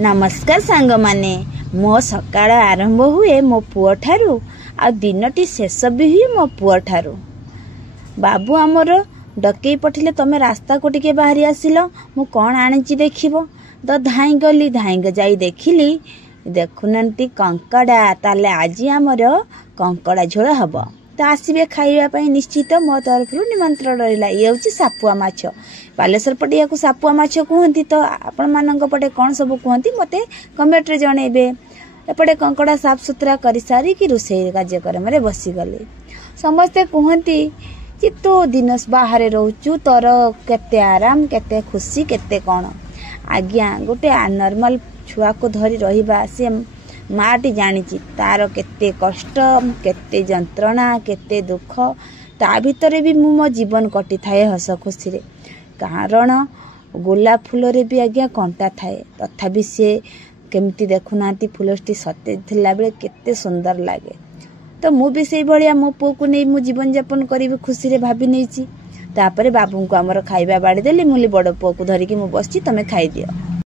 नमस्कार सांग माने मो सकाळ आरंभ हुए मो पुओ ठारू आ दिनटी शेष भी हुए मो पुओ ठारू। बाबू आमर डकई पठिले तमे रास्ता को टिके बाहरी आसिल मु कौन आनिची देखिबो तो धाई गली धाई जाई देखिली देखुनांती कंकड़ा ताले आज आमर कंकड़ा झोल हब तो आसबे खाइबा निश्चित मो तरफ निमंत्रण रहा। ये हूँ सापुआ माछ बालेश्वर पटे या सापुआ माछ कहती तो आपण मान पटे कौन सब कहती मत कमेंट रे जनइबे। एपटे कंकड़ा साफ सुतरा कर सारिकी रोषेई कार्यक्रम बसीगले समस्ते कहती कि तो दिन बाहर रोचु तोर केते आराम केते खुशी केते कौन आज्ञा गोटे नॉर्मल छुआ को धरी रहिबा से माटी जानी तार केते कष्ट केते जंत्रणा केते दुख ता भितर भी मो जीवन कटि थाए हस खुशी रे कारण गोलाप फूल रे भी आज्ञा कंटा थाए तथापि से केमती देखुना फूलटी सतेज थिला बेले केते सुंदर लागे। तो मु भी से भलिया मो पुओ को नहीं मु जीवन यापन करी खुशी रे भाभी नहीं तापर बाबू को आमर खाइबा बाड़ी देली मुली बड़ पुओ को धरिकी मु बसची तमे खाई दियो।